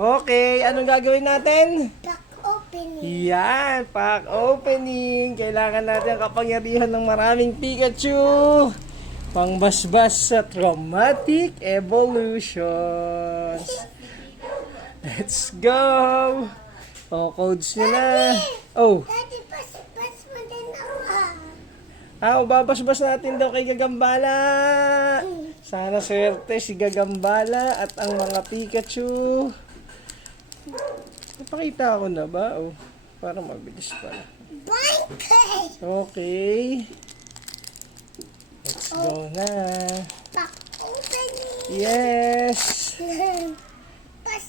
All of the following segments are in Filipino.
Okay, anong gagawin natin? Pack opening. Yan, pack opening. Kailangan natin ang kapangyarihan ng maraming Pikachu. Pangbasbas sa traumatic evolutions. Let's go! O, codes nyo na. Oh, Daddy, pas mo din ako. babasbas natin daw kay Gagambala. Sana swerte si Gagambala at ang mga Pikachu. Napakita ko na ba? Oh, para mabilis pala. Blanket. Okay. Let's go na. Pack opening. Yes! Pas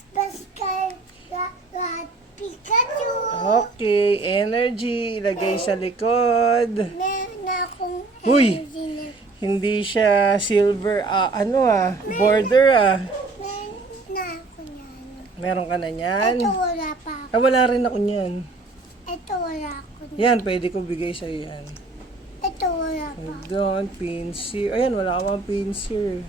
ka Pikachu. Okay, energy. Ilagay sa likod. Meron na akong Uy! energy na. Hindi siya silver, border Meron na ako niyan. Meron ka na yan? Ito wala pa ako. Wala rin ako niyan. Ito wala ako. Yan, pwede ko bigay sa'yo yan. Ito wala pa. Doon, pinsir. Ayan, wala ka mga pinsir.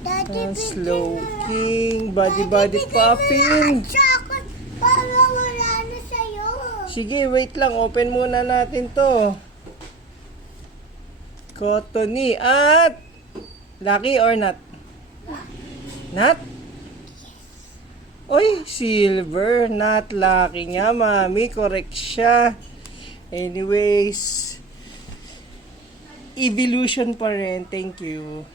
Daddy, Slow bigyan mo King, na. Body Daddy, Puffin. bigyan mo na sa akin para wala na sa'yo. Sige, wait lang. Open muna natin to. Cottony at Lucky or not? Not? Oy, silver. Not lucky nga, mami. Correct siya. Anyways, evolution pa rin. Thank you.